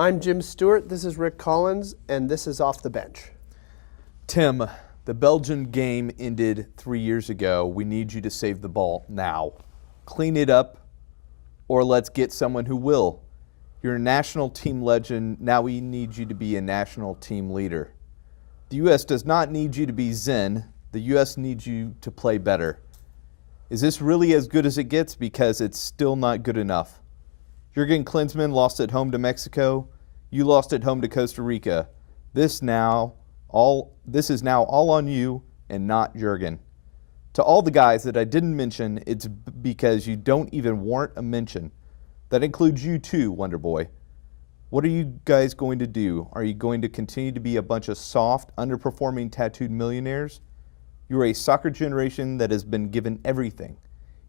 I'm Jim Stewart, this is Rick Collins, and this is Off the Bench. Tim, the Belgian game ended 3 years ago. We need you to save the ball now. Clean it up, or let's get someone who will. You're a national team legend. Now we need you to be a national team leader. The U.S. does not need you to be Zen. The U.S. needs you to play better. Is this really as good as it gets? Because it's still not good enough. Jurgen Klinsmann lost at home to Mexico. You lost at home to Costa Rica. This is now all on you and not Jurgen. To all the guys that I didn't mention, it's because you don't even warrant a mention. That includes you too, Wonder Boy. What are you guys going to do? Are you going to continue to be a bunch of soft, underperforming tattooed millionaires? You're a soccer generation that has been given everything.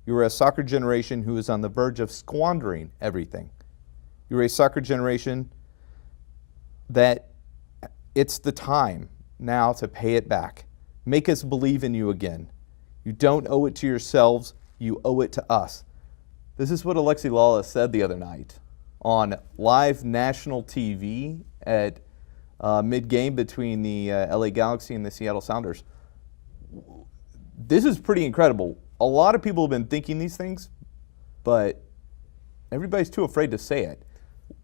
You're a soccer generation who is on the verge of squandering everything. You're a soccer generation that it's the time now to pay it back. Make us believe in you again. You don't owe it to yourselves, you owe it to us. This is what Alexi Lalas said the other night on live national TV at mid-game between the LA Galaxy and the Seattle Sounders. This is pretty incredible. A lot of people have been thinking these things, but everybody's too afraid to say it.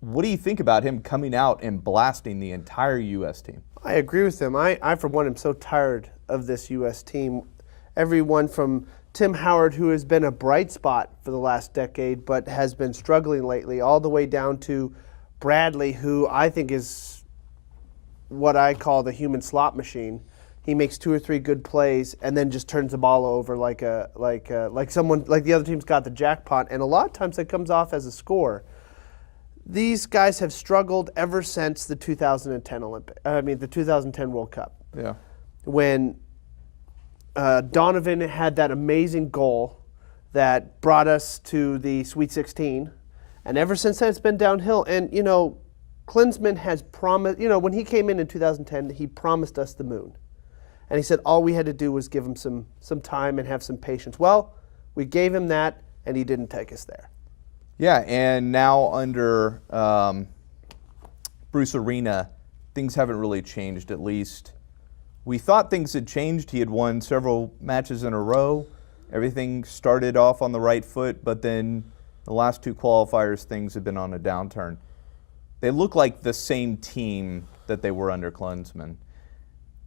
What do you think about him coming out and blasting the entire U.S. team? I agree with him. I for one, am so tired of this U.S. team. Everyone from Tim Howard, who has been a bright spot for the last decade, but has been struggling lately, all the way down to Bradley, who I think is what I call the human slot machine. He makes 2 or 3 good plays and then just turns the ball over like someone like the other team's got the jackpot, and a lot of times it comes off as a score. These guys have struggled ever since the 2010 the 2010 World Cup. Yeah. When Donovan had that amazing goal that brought us to the Sweet 16, and ever since then it's been downhill. And Klinsmann has promised. When he came in 2010, he promised us the moon. And he said all we had to do was give him some time and have some patience. Well, we gave him that, and he didn't take us there. Yeah, and now under Bruce Arena, things haven't really changed, at least. We thought things had changed. He had won several matches in a row. Everything started off on the right foot, but then the last 2 qualifiers, things have been on a downturn. They look like the same team that they were under Klinsmann.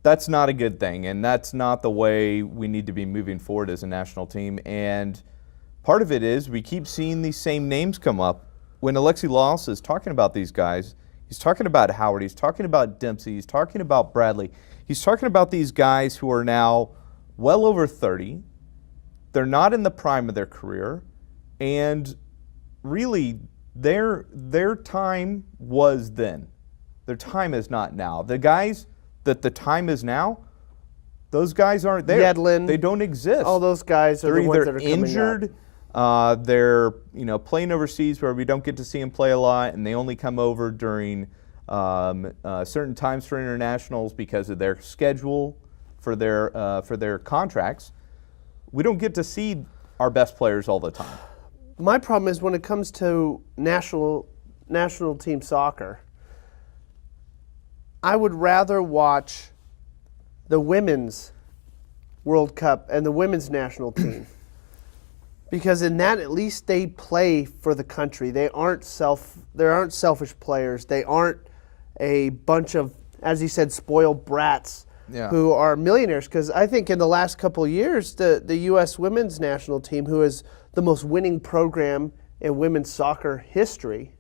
That's not a good thing, and that's not the way we need to be moving forward as a national team. And part of it is we keep seeing these same names come up. When Alexi Lalas is talking about these guys, he's talking about Howard, he's talking about Dempsey, he's talking about Bradley. He's talking about these guys who are now well over 30. They're not in the prime of their career, and really their time was then. Their time is not now. The guys that the time is now, those guys aren't there. Yedlin, they don't exist. All those guys are the ones that are coming injured. up. They're playing overseas where we don't get to see them play a lot, and they only come over during certain times for internationals because of their schedule for their contracts. We don't get to see our best players all the time. My problem is when it comes to national team soccer, I would rather watch the women's World Cup and the women's national team. Because in that, at least they play for the country. They aren't selfish players. They aren't a bunch of, as he said, spoiled brats who are millionaires. Because I think in the last couple of years, the U.S. women's national team, who is the most winning program in women's soccer history,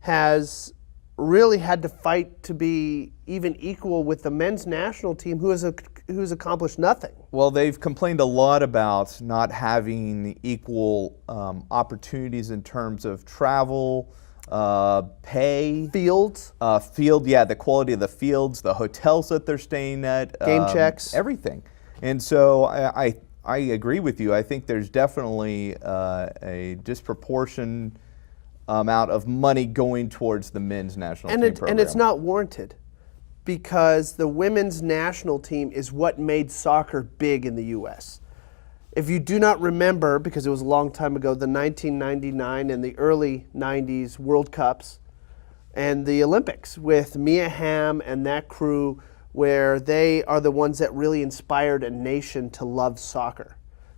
has really had to fight to be even equal with the men's national team, who's accomplished nothing. Well, they've complained a lot about not having equal opportunities in terms of travel, pay. Fields. The quality of the fields, the hotels that they're staying at. Game checks. Everything. And so I agree with you. I think there's definitely a disproportion amount of money going towards the men's national team program. And it's not warranted, because the women's national team is what made soccer big in the U.S. If you do not remember, because it was a long time ago, the 1999 and the early 90s World Cups, and the Olympics with Mia Hamm and that crew, where they are the ones that really inspired a nation to love soccer.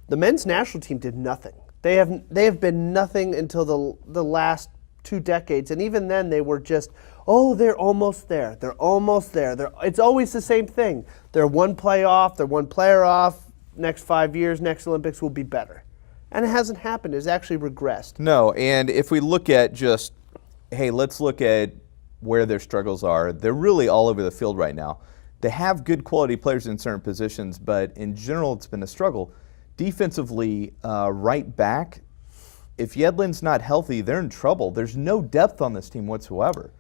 The men's national team did nothing. They have been nothing until the last 2 decades, and even then they were just, oh, they're almost there. They're almost there. It's always the same thing. They're one play off. They're one player off. Next 5 years, next Olympics will be better. And it hasn't happened. It's actually regressed. No, and if we look at just, hey, let's look at where their struggles are. They're really all over the field right now. They have good quality players in certain positions, but in general, it's been a struggle. Defensively, right back, if Yedlin's not healthy, they're in trouble. There's no depth on this team whatsoever.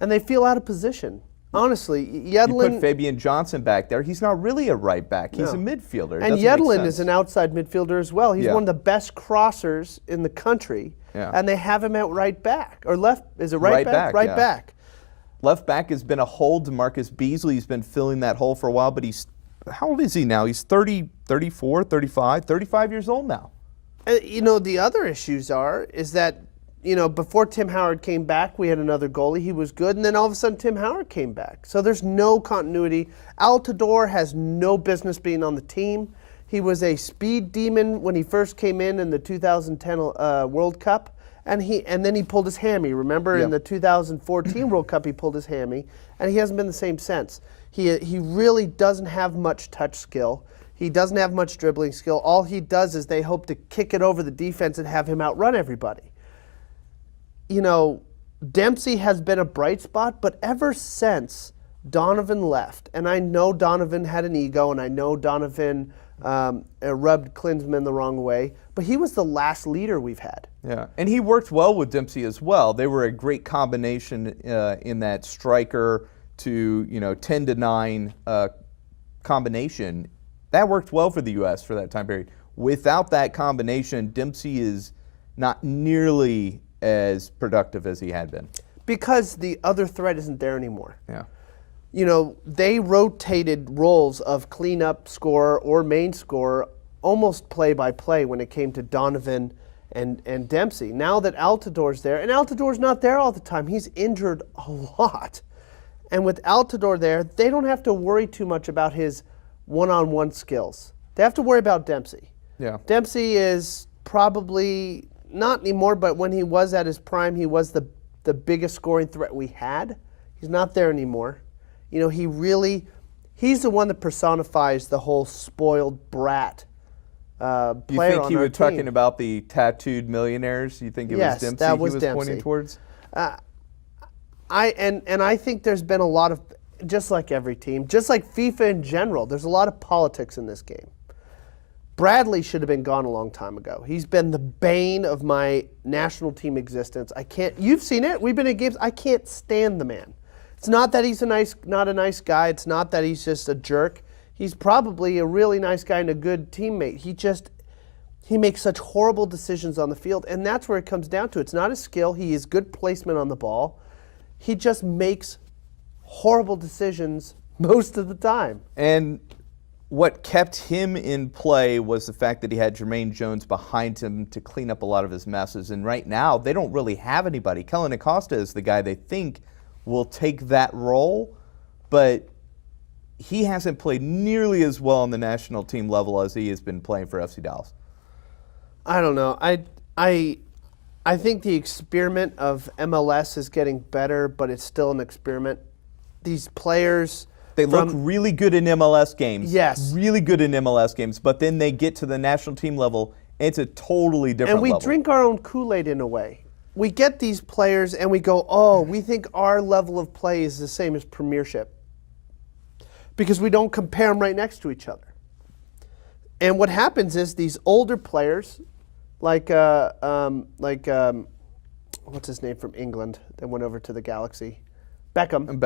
And they feel out of position. Honestly, You Yedlin... put Fabian Johnson back there. He's not really a right back. He's a midfielder. It And doesn't make Yedlin sense. is an outside midfielder as well. He's Yeah. one of the best crossers in the country. Yeah. And they have him at right back. Or left, is it right back? Right yeah. back. Left back has been a hole. DeMarcus Beasley's been filling that hole for a while, but how old is he now? He's 30, 34, 35 years old now. The other issues is that, before Tim Howard came back, we had another goalie. He was good, and then all of a sudden Tim Howard came back. So there's no continuity. Altidore has no business being on the team. He was a speed demon when he first came in the 2010 World Cup, and then he pulled his hammy. Remember, in the 2014 World Cup, he pulled his hammy, and he hasn't been the same since. He really doesn't have much touch skill. He doesn't have much dribbling skill. All he does is they hope to kick it over the defense and have him outrun everybody. Dempsey has been a bright spot, but ever since Donovan left, and I know Donovan had an ego, and I know Donovan rubbed Klinsmann the wrong way, but he was the last leader we've had. Yeah, and he worked well with Dempsey as well. They were a great combination in that striker to 10-9 combination. That worked well for the U.S. for that time period. Without that combination, Dempsey is not nearly as productive as he had been. Because the other threat isn't there anymore. Yeah. They rotated roles of cleanup scorer or main scorer almost play by play when it came to Donovan and Dempsey. Now that Altidore's there, and Altidore's not there all the time, he's injured a lot. And with Altidore there, they don't have to worry too much about his one-on-one skills. They have to worry about Dempsey. Yeah. Dempsey is probably, not anymore, but when he was at his prime, he was the biggest scoring threat we had. He's not there anymore. He's the one that personifies the whole spoiled brat player You think on he our was team. talking about the tattooed millionaires? You think it Yes, was Dempsey that was he was Dempsey. pointing towards? I think there's been a lot of, just like every team, just like FIFA in general, there's a lot of politics in this game. Bradley should have been gone a long time ago. He's been the bane of my national team existence. You've seen it. We've been in games. I can't stand the man. It's not that he's not a nice guy. It's not that he's just a jerk. He's probably a really nice guy and a good teammate. He makes such horrible decisions on the field, and that's where it comes down to. It's not his skill. He is good placement on the ball. He just makes horrible decisions most of the time. And what kept him in play was the fact that he had Jermaine Jones behind him to clean up a lot of his messes. And right now, they don't really have anybody. Kellen Acosta is the guy they think will take that role, but he hasn't played nearly as well on the national team level as he has been playing for FC Dallas. I don't know. I think the experiment of MLS is getting better, but it's still an experiment. These players... They look really good in MLS games. Yes. Really good in MLS games, but then they get to the national team level, and it's a totally different level. And we drink our own Kool-Aid in a way. We get these players and we go, oh, we think our level of play is the same as Premiership. Because we don't compare them right next to each other. And what happens is these older players, like what's his name from England that went over to the Galaxy? Beckham.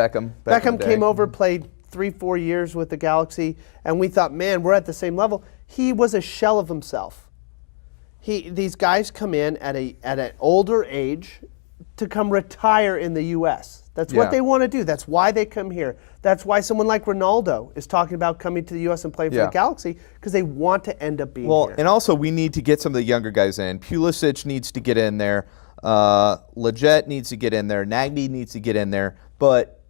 Beckham came over, played 3-4 years with the Galaxy, and we thought, man, we're at the same level. He was a shell of himself. These guys come in at an older age to come retire in the U.S. That's what they want to do. That's why they come here. That's why someone like Ronaldo is talking about coming to the U.S. and playing for the Galaxy, because they want to end up being here. And also we need to get some of the younger guys in. Pulisic needs to get in there. Leggett needs to get in there. Nagbe needs to get in there. But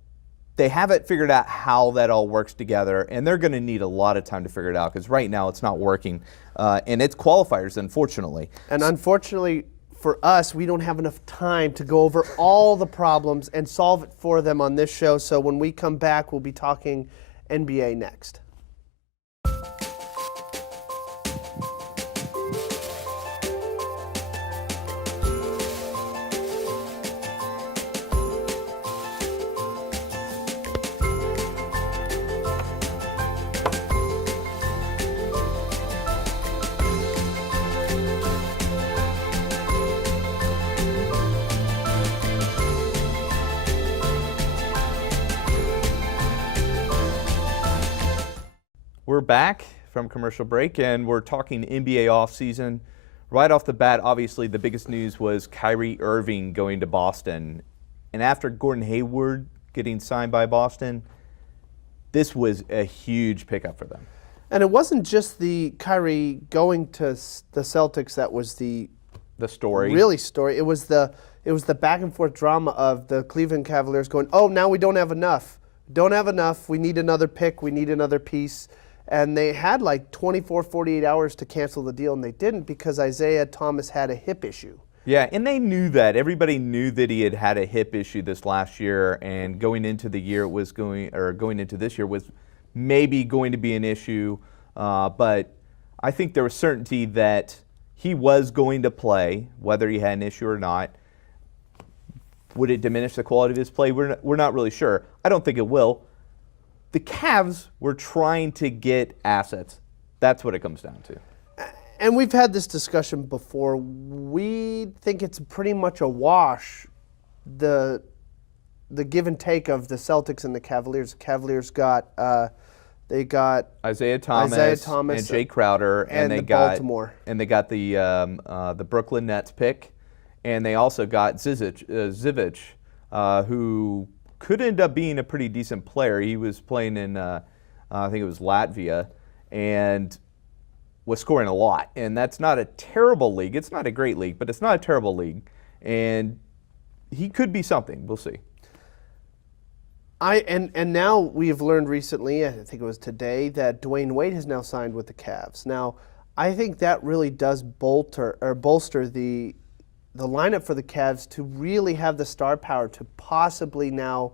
they haven't figured out how that all works together, and they're going to need a lot of time to figure it out because right now it's not working. And it's qualifiers, unfortunately. And unfortunately for us, we don't have enough time to go over all the problems and solve it for them on this show. So when we come back, we'll be talking NBA next. We're back from commercial break, and we're talking NBA offseason. Right off the bat, obviously, the biggest news was Kyrie Irving going to Boston. And after Gordon Hayward getting signed by Boston, this was a huge pickup for them. And it wasn't just the Kyrie going to the Celtics that was the story. Really story. It was the back and forth drama of the Cleveland Cavaliers going, oh, now we don't have enough. Don't have enough. We need another pick. We need another piece. And they had like 24, 48 hours to cancel the deal, and they didn't because Isaiah Thomas had a hip issue. Yeah, and they knew that. Everybody knew that he had a hip issue this last year, and going into this year was maybe going to be an issue. But I think there was certainty that he was going to play, whether he had an issue or not. Would it diminish the quality of his play? We're not really sure. I don't think it will. The Cavs were trying to get assets. That's what it comes down to. And we've had this discussion before. We think it's pretty much a wash, the give and take of the Celtics and the Cavaliers. The Cavaliers got Isaiah Thomas and Jay Crowder, and they got Baltimore, and they got the Brooklyn Nets pick, and they also got Zivic, who could end up being a pretty decent player. He was playing in, I think it was Latvia, and was scoring a lot. And that's not a terrible league. It's not a great league, but it's not a terrible league. And he could be something. We'll see. And now we have learned recently, I think it was today, that Dwayne Wade has now signed with the Cavs. Now, I think that really does bolster the lineup for the Cavs to really have the star power to possibly now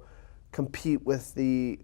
compete with the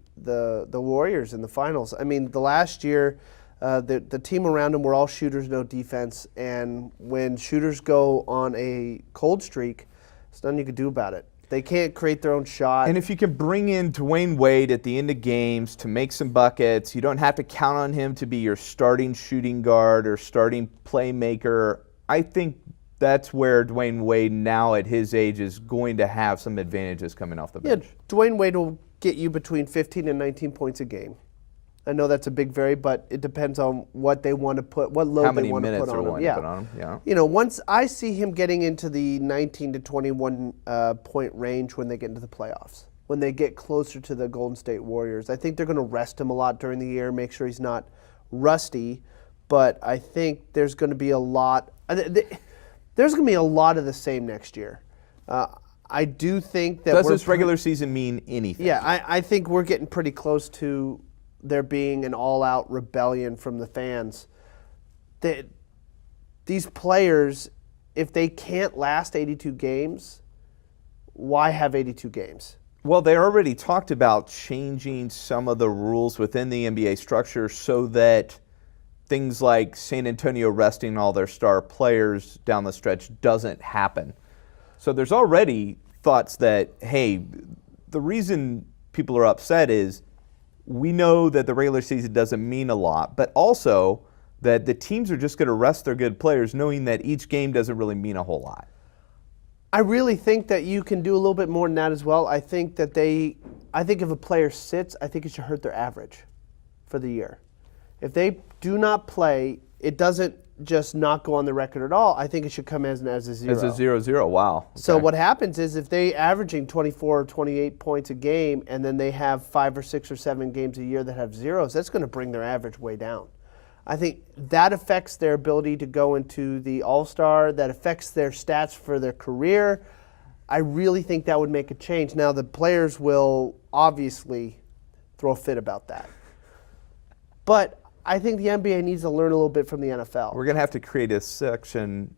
Warriors in the finals. I mean, the last year, the team around them were all shooters, no defense, and when shooters go on a cold streak, there's nothing you can do about it. They can't create their own shot. And if you can bring in Dwayne Wade at the end of games to make some buckets, you don't have to count on him to be your starting shooting guard or starting playmaker. I think that's where Dwayne Wade now at his age is going to have some advantages coming off the bench. Yeah, Dwayne Wade will get you between 15 and 19 points a game. I know that's a big vary, but it depends on what they want to put, what load they want to put on him. Yeah. You know, once I see him getting into the 19 to 21 point range when they get into the playoffs, when they get closer to the Golden State Warriors, I think they're going to rest him a lot during the year, make sure he's not rusty. But I think there's going to be a lot. There's going to be a lot of the same next year. I do think that does this regular season mean anything? Yeah, I think we're getting pretty close to there being an all-out rebellion from the fans. These players, if they can't last 82 games, why have 82 games? Well, they already talked about changing some of the rules within the NBA structure so that things like San Antonio resting all their star players down the stretch doesn't happen. So there's already thoughts that, hey, the reason people are upset is we know that the regular season doesn't mean a lot, but also that the teams are just going to rest their good players knowing that each game doesn't really mean a whole lot. I really think that you can do a little bit more than that as well. I think if a player sits, I think it should hurt their average for the year. If they do not play, it doesn't just not go on the record at all. I think it should come as a zero. As a 0-0, wow. Okay. So what happens is if they averaging 24 or 28 points a game and then they have 5 or 6 or 7 games a year that have zeros, that's going to bring their average way down. I think that affects their ability to go into the All-Star. That affects their stats for their career. I really think that would make a change. Now, the players will obviously throw a fit about that. But I think the NBA needs to learn a little bit from the NFL. We're going to have to create a section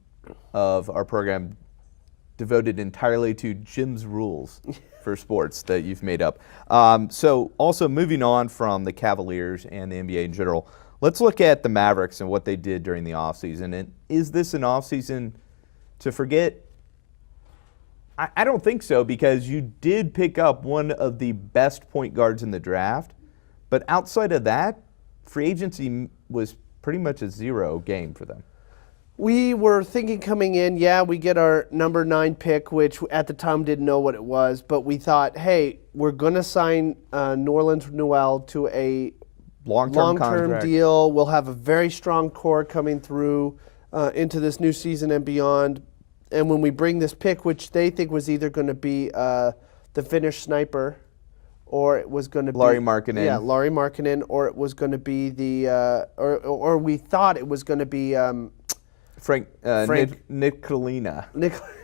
of our program devoted entirely to Jim's rules for sports that you've made up. So also moving on from the Cavaliers and the NBA in general, let's look at the Mavericks and what they did during the offseason. And is this an offseason to forget? I don't think so, because you did pick up one of the best point guards in the draft. But outside of that, free agency was pretty much a zero game for them. We were thinking coming in, we get our number 9 pick, which at the time didn't know what it was, but we thought, hey, we're going to sign Nerlens Noel to a long-term contract. deal. We'll have a very strong core coming through into this new season and beyond. And when we bring this pick, which they think was either going to be the Finnish sniper, or it was going to be Lauri Markkanen. Yeah, Lauri Markkanen, or it was going to be the or we thought it was going to be Frank. Nicolina.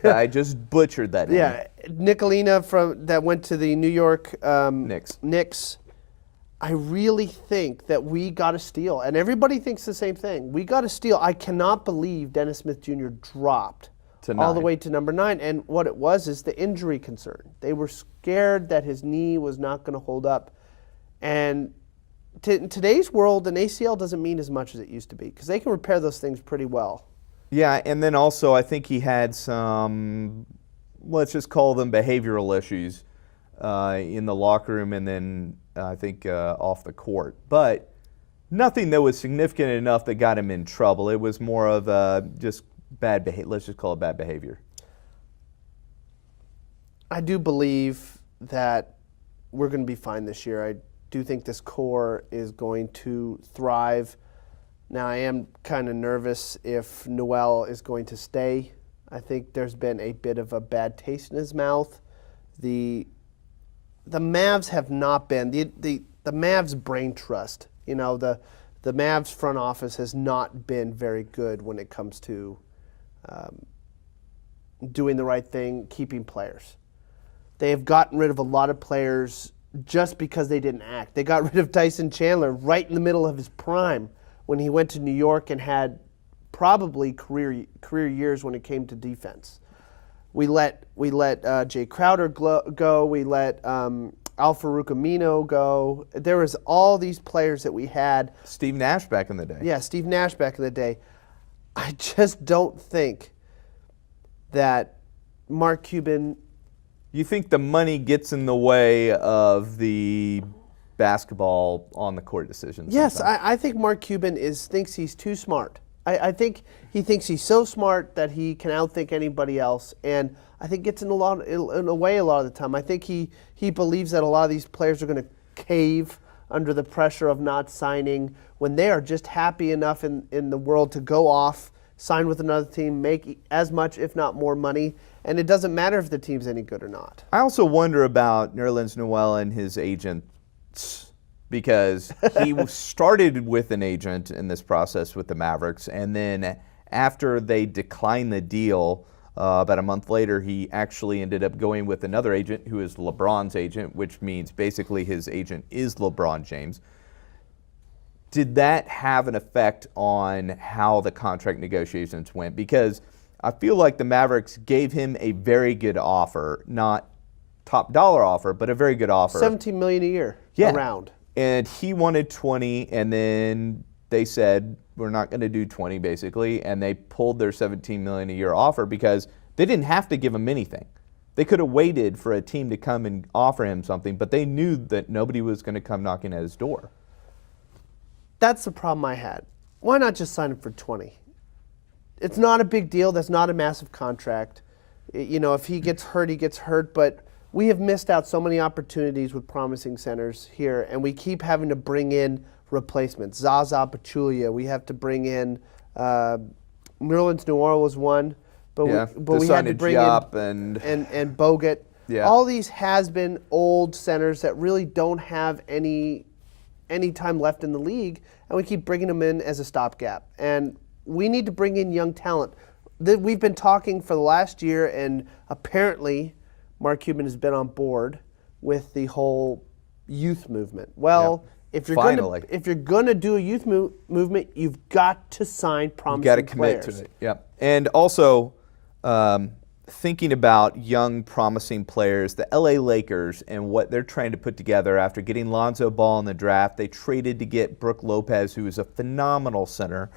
I just butchered that name. Yeah, Nicolina that went to the New York Knicks. I really think that we got a steal, and everybody thinks the same thing. We got a steal. I cannot believe Dennis Smith Jr. dropped all the way to number 9, and what it was is the injury concern. They were scared that his knee was not going to hold up, and in today's world, an ACL doesn't mean as much as it used to be because they can repair those things pretty well. Yeah, and then also I think he had some, let's just call them behavioral issues in the locker room, and then I think off the court. But nothing that was significant enough that got him in trouble. It was more of just bad behavior. Let's just call it bad behavior. I do believe that we're going to be fine this year. I do think this core is going to thrive. Now, I am kind of nervous if Noel is going to stay. I think there's been a bit of a bad taste in his mouth. The Mavs have not been the Mavs brain trust. You know, the Mavs front office has not been very good when it comes to doing the right thing, keeping players. They have gotten rid of a lot of players just because they didn't act. They got rid of Tyson Chandler right in the middle of his prime when he went to New York and had probably career years when it came to defense. We let Jay Crowder go. We let Al Farouq Amino go. There was all these players that we had. Steve Nash back in the day. Yeah, Steve Nash back in the day. I just don't think that Mark Cuban. You think the money gets in the way of the basketball on the court decisions? Yes, I think Mark Cuban thinks he's too smart. I think he thinks he's so smart that he can outthink anybody else, and I think gets in a way a lot of the time. I think he believes that a lot of these players are going to cave under the pressure of not signing when they are just happy enough in the world to go off, sign with another team, make as much if not more money, and it doesn't matter if the team's any good or not. I also wonder about Nerlens Noel and his agent, because he started with an agent in this process with the Mavericks, and then after they declined the deal, about a month later, he actually ended up going with another agent who is LeBron's agent, which means basically his agent is LeBron James. Did that have an effect on how the contract negotiations went? Because I feel like the Mavericks gave him a very good offer, not top dollar offer, but a very good offer. $17 million a year around. And he wanted 20, and then they said, we're not going to do 20, basically, and they pulled their $17 million a year offer because they didn't have to give him anything. They could have waited for a team to come and offer him something, but they knew that nobody was going to come knocking at his door. That's the problem I had. Why not just sign him for 20? It's not a big deal. That's not a massive contract. You know, if he gets hurt, he gets hurt, but we have missed out so many opportunities with promising centers here, and we keep having to bring in replacements. Zaza Pachulia, we have to bring in Nerlens Noel was one, but we had to bring in and Bogut. Yeah. All these has-been old centers that really don't have any time left in the league, and we keep bringing them in as a stopgap. And we need to bring in young talent. We've been talking for the last year, and apparently Mark Cuban has been on board with the whole youth movement. Well, if you're going to do a youth movement, you've got to sign promising players. You got to commit to it. Yeah. And also, thinking about young, promising players, the LA Lakers and what they're trying to put together after getting Lonzo Ball in the draft. They traded to get Brook Lopez, who is a phenomenal center.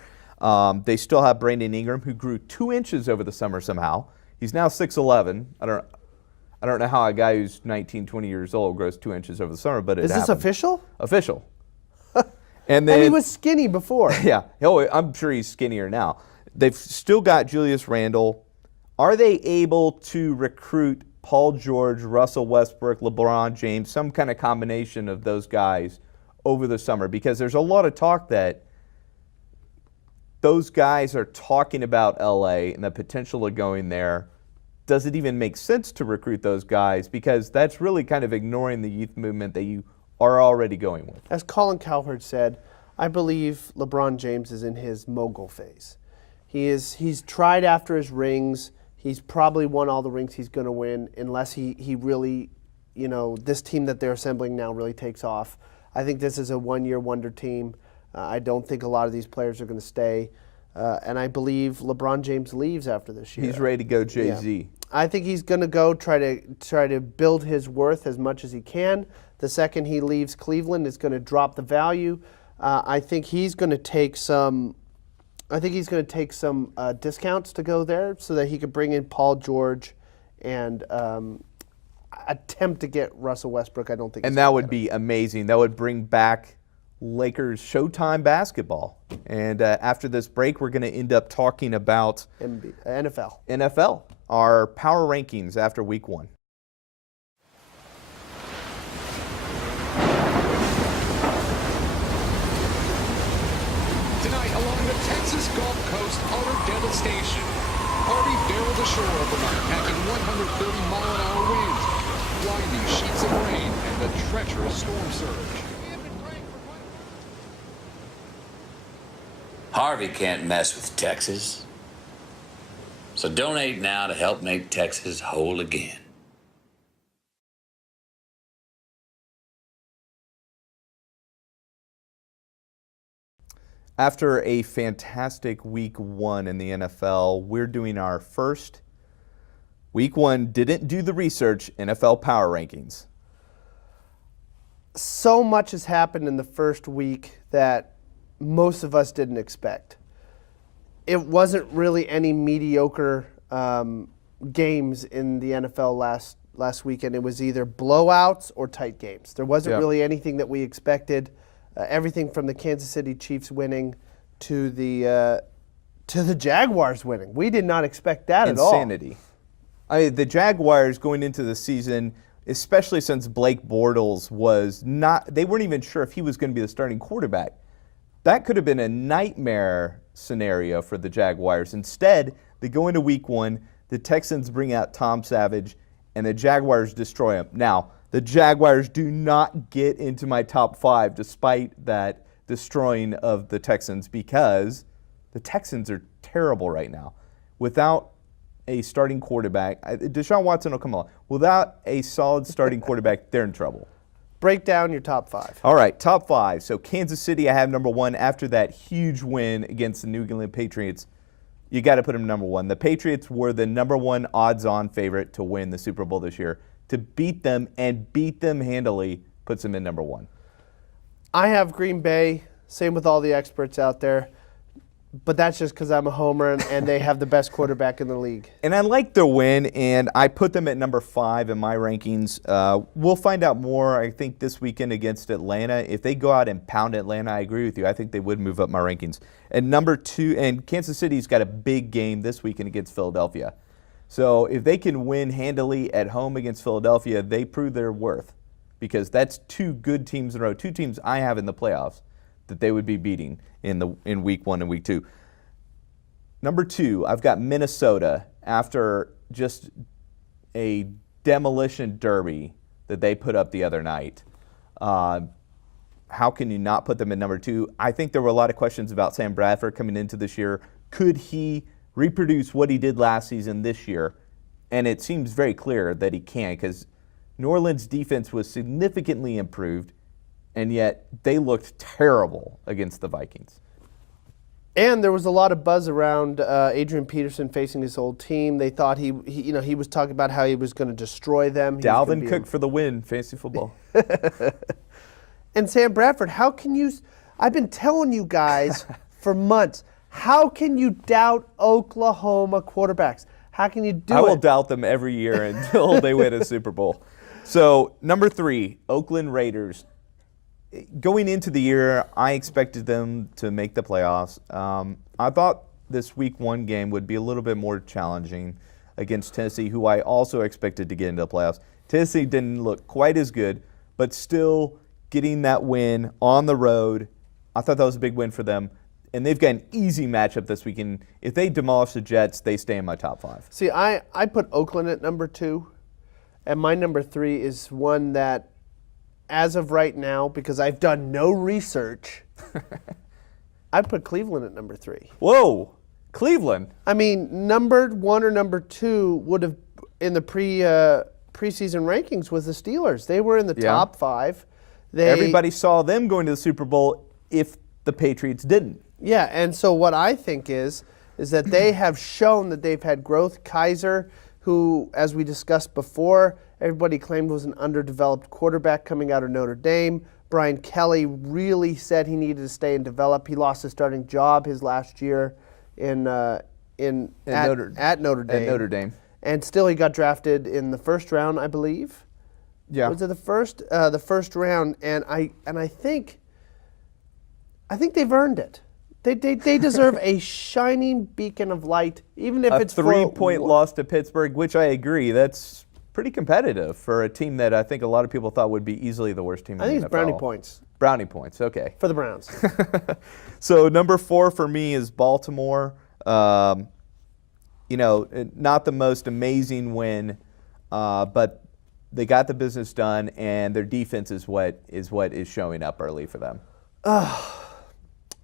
They still have Brandon Ingram, who grew 2 inches over the summer somehow. He's now 6'11". I don't know how a guy who's 19, 20 years old grows 2 inches over the summer, but it happened. Is this official? Official. And then and he was skinny before. Yeah, I'm sure he's skinnier now. They've still got Julius Randle. Are they able to recruit Paul George, Russell Westbrook, LeBron James, some kind of combination of those guys over the summer? Because there's a lot of talk that those guys are talking about LA and the potential of going there. Does it even make sense to recruit those guys? Because that's really kind of ignoring the youth movement that you are already going with. As Colin Cowherd said, I believe LeBron James is in his mogul phase. He's tried after his rings. He's probably won all the rings he's going to win unless he really, this team that they're assembling now really takes off. I think this is a one-year wonder team. I don't think a lot of these players are going to stay. And I believe LeBron James leaves after this year. He's ready to go Jay-Z. Yeah. I think he's going to go try to build his worth as much as he can. The second he leaves Cleveland, it's going to drop the value. I think he's going to take some. Discounts to go there so that he could bring in Paul George and attempt to get Russell Westbrook. I don't think. And that would be amazing. That would bring back Lakers Showtime basketball. And after this break, we're going to end up talking about NFL, our power rankings after week 1. Tonight, along the Texas Gulf Coast, utter devastation. Harvey barreled ashore overnight, packing 130-mile-an-hour winds, blinding sheets of rain, and the treacherous storm surge. Harvey can't mess with Texas. So donate now to help make Texas whole again. After a fantastic week 1 in the NFL, we're doing our first week 1 didn't do the research NFL power rankings. So much has happened in the first week that most of us didn't expect. It wasn't really any mediocre games in the NFL last weekend. It was either blowouts or tight games. There wasn't really anything that we expected. Everything from the Kansas City Chiefs winning to the Jaguars winning. We did not expect that at all. Insanity. The Jaguars going into the season, especially since Blake Bortles they weren't even sure if he was going to be the starting quarterback. That could have been a nightmare scenario for the Jaguars. Instead, they go into week 1, the Texans bring out Tom Savage, and the Jaguars destroy him. Now, the Jaguars do not get into my top 5 despite that destroying of the Texans because the Texans are terrible right now. Without a starting quarterback, Deshaun Watson will come along. Without a solid starting quarterback, they're in trouble. Break down your top 5. All right, top 5. So Kansas City, I have number 1. After that huge win against the New England Patriots, you got to put them number 1. The Patriots were the number 1 odds-on favorite to win the Super Bowl this year. To beat them and beat them handily puts them in number 1. I have Green Bay. Same with all the experts out there. But that's just because I'm a homer and they have the best quarterback in the league. And I like their win, and I put them at number 5 in my rankings. We'll find out more, I think, this weekend against Atlanta. If they go out and pound Atlanta, I agree with you. I think they would move up my rankings. And number 2, and Kansas City's got a big game this weekend against Philadelphia. So if they can win handily at home against Philadelphia, they prove their worth because that's 2 good teams in a row, 2 teams I have in the playoffs that they would be beating in week 1 and week 2. Number 2, I've got Minnesota after just a demolition derby that they put up the other night. how can you not put them at number 2? I think there were a lot of questions about Sam Bradford coming into this year. Could he reproduce what he did last season this year? And it seems very clear that he can, because New Orleans' defense was significantly improved, and yet they looked terrible against the Vikings. And there was a lot of buzz around Adrian Peterson facing his old team. They thought he was talking about how he was going to destroy them. Dalvin Cook for the win, fantasy football. And Sam Bradford, how can you? I've been telling you guys for months. How can you doubt Oklahoma quarterbacks? How can you do it? I will doubt them every year until they win a Super Bowl. So, number 3, Oakland Raiders. Going into the year, I expected them to make the playoffs. I thought this Week 1 game would be a little bit more challenging against Tennessee, who I also expected to get into the playoffs. Tennessee didn't look quite as good, but still getting that win on the road, I thought that was a big win for them. And they've got an easy matchup this weekend. If they demolish the Jets, they stay in my top 5. See, I put Oakland at number 2, and my number 3 is one that, as of right now, because I've done no research, I put Cleveland at number 3. Whoa, Cleveland. I mean, number 1 or number 2 would have, in the preseason rankings, was the Steelers. They were in the top 5. Everybody saw them going to the Super Bowl if the Patriots didn't. Yeah, and so what I think is that they have shown that they've had growth. Kaiser, who, as we discussed before, everybody claimed was an underdeveloped quarterback coming out of Notre Dame. Brian Kelly really said he needed to stay and develop. He lost his starting job his last year at Notre Dame. And still he got drafted in the first round, I believe. Yeah. Was it the first round? And I think they've earned it. They deserve a shining beacon of light, even if it's a 3-point loss to Pittsburgh, which I agree. That's pretty competitive for a team that I think a lot of people thought would be easily the worst team in the NFL. I think it's brownie points. Brownie points, okay. For the Browns. So number 4 for me is Baltimore. Not the most amazing win, but they got the business done, and their defense is what is showing up early for them.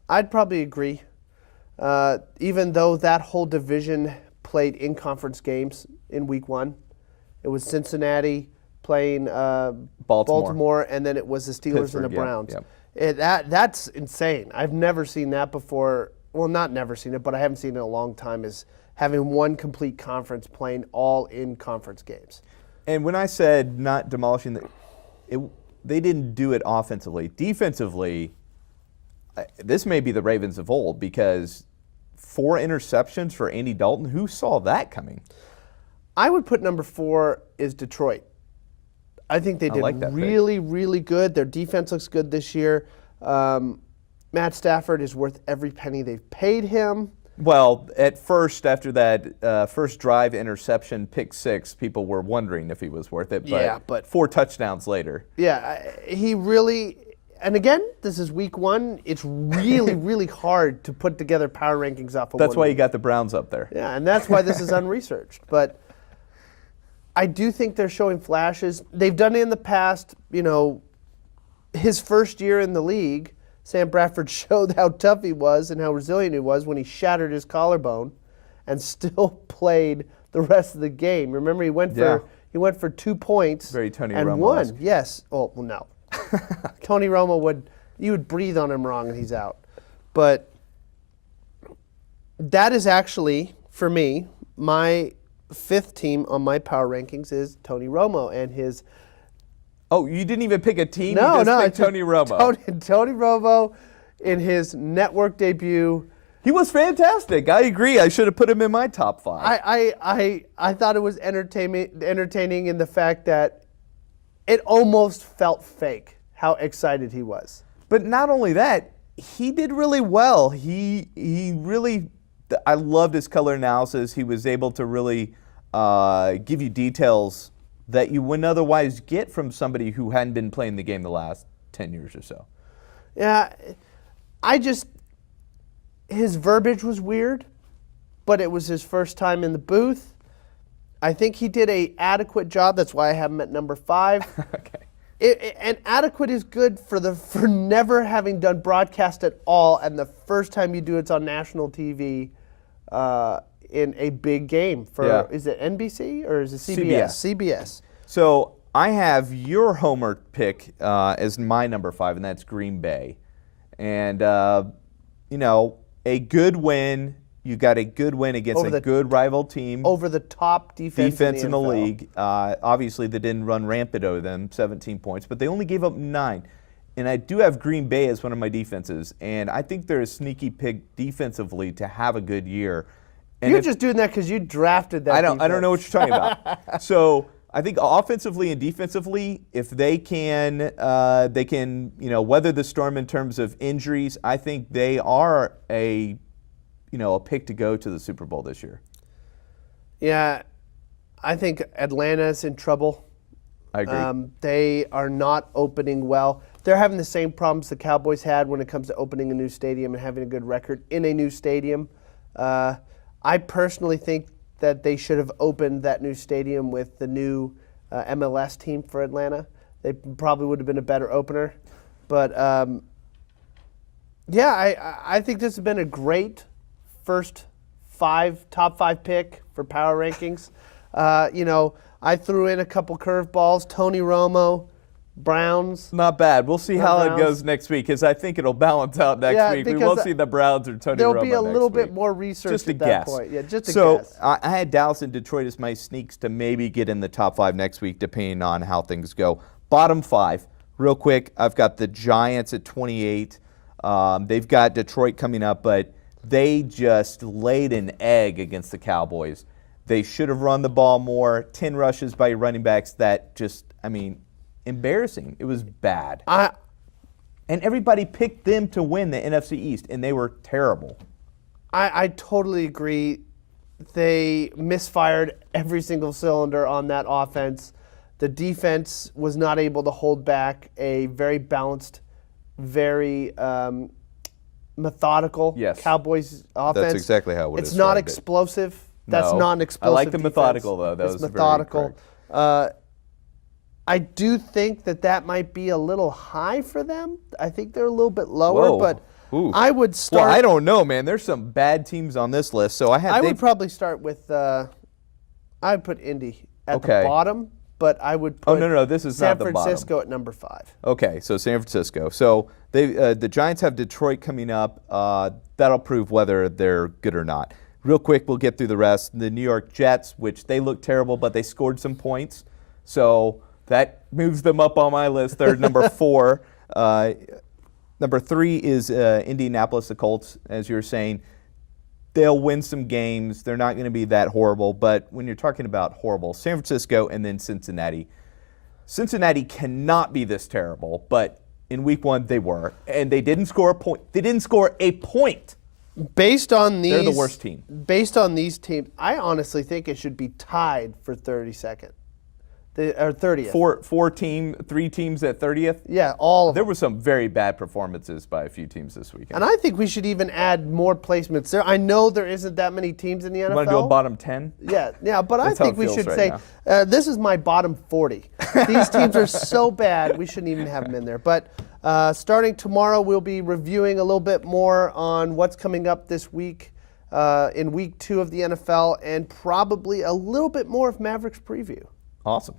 I'd probably agree. Even though that whole division played in-conference games in Week 1, it was Cincinnati playing Baltimore, and then it was the Steelers and the Browns. That's insane. I've never seen that before. Well, not never seen it, but I haven't seen it in a long time, is having one complete conference playing all in-conference games. And when I said not demolishing, they didn't do it offensively. Defensively, this may be the Ravens of old, because 4 interceptions for Andy Dalton. Who saw that coming? I would put number 4 is Detroit. I think they did really, really good. Their defense looks good this year. Matt Stafford is worth every penny they've paid him. Well, at first, after that first drive interception, pick 6, people were wondering if he was worth it. But 4 touchdowns later. Yeah, he really. And again, this is Week 1. It's really, really hard to put together power rankings off of That's one why you week. got the Browns up there. Yeah, and that's why this is unresearched. But I do think they're showing flashes. They've done it in the past. His first year in the league, Sam Bradford showed how tough he was and how resilient he was when he shattered his collarbone and still played the rest of the game. Remember, he went for 2 points Very Tony and Romo-esque. won. Yes. Oh, well, no. Tony Romo you would breathe on him wrong and he's out. But that is actually, for me, my 5th team on my power rankings is Tony Romo and his. Oh, you didn't even pick a team? No, you just picked Tony Romo. Tony Romo in his network debut. He was fantastic. I agree. I should have put him in my top 5. I thought it was entertaining in the fact that it almost felt fake how excited he was. But not only that, he did really well. He really, I loved his color analysis. He was able to really give you details that you wouldn't otherwise get from somebody who hadn't been playing the game the last 10 years or so. Yeah, his verbiage was weird, but it was his first time in the booth. I think he did an adequate job. That's why I have him at number 5. Okay. And adequate is good for never having done broadcast at all, and the first time you do it's on national TV in a big game for is it NBC or is it CBS? CBS. So I have your homer pick as my number 5, and that's Green Bay. And you know, a good win. You got a good win against a good rival team. Over the top defense in the league. Obviously, they didn't run rampant over them, 17 points, but they only gave up 9. And I do have Green Bay as one of my defenses, and I think they're a sneaky pick defensively to have a good year. And you're just doing that because you drafted that. I don't know what you're talking about. So I think offensively and defensively, if they can weather the storm in terms of injuries. I think they are a pick to go to the Super Bowl this year. Yeah, I think Atlanta's in trouble. I agree. They are not opening well. They're having the same problems the Cowboys had when it comes to opening a new stadium and having a good record in a new stadium. I personally think that they should have opened that new stadium with the new MLS team for Atlanta. They probably would have been a better opener. But, I think this has been a great first top 5 pick for power rankings. I threw in a couple curveballs. Tony Romo, Browns. Not bad. We'll see how it goes next week, because I think it'll balance out next week. We won't see the Browns or Tony Romo. There'll be a little bit more research just at that point. Yeah, just a guess. So I had Dallas and Detroit as my sneaks to maybe get in the top 5 next week, depending on how things go. Bottom 5, real quick. I've got the Giants at 28. They've got Detroit coming up, but they just laid an egg against the Cowboys. They should have run the ball more. 10 rushes by your running backs. That just, embarrassing. It was bad. And everybody picked them to win the NFC East, and they were terrible. I totally agree. They misfired every single cylinder on that offense. The defense was not able to hold back a very balanced, very methodical Cowboys offense. That's exactly how it was. It's not explosive. That's not an explosive I like the defense. methodical, though. That it's was methodical. Very I do think that might be a little high for them. I think they're a little bit lower, but I would start. Well, I don't know, man. There's some bad teams on this list, so I would probably start with. I'd put Indy at the bottom, but I would put. This is not the bottom. San Francisco at number 5. Okay, so San Francisco. So the Giants have Detroit coming up. That'll prove whether they're good or not. Real quick, we'll get through the rest. The New York Jets, which they look terrible, but they scored some points, so that moves them up on my list. They're number 4. Number 3 is Indianapolis, the Colts, as you were saying. They'll win some games. They're not going to be that horrible. But when you're talking about horrible, San Francisco and then Cincinnati. Cincinnati cannot be this terrible, but in week 1 they were. And they didn't score a point. They didn't score a point. Based on these, they're the worst team. Based on these teams, I honestly think it should be tied for 32nd. Or 30th. 3 teams at 30th? Yeah, all of them. There were some very bad performances by a few teams this weekend. And I think we should even add more placements there. I know there isn't that many teams in the NFL. You want to do a bottom 10? Yeah, but I think we should say, this is my bottom 40. These teams are so bad, we shouldn't even have them in there. But starting tomorrow, we'll be reviewing a little bit more on what's coming up this week in week 2 of the NFL, and probably a little bit more of Mavericks preview. Awesome.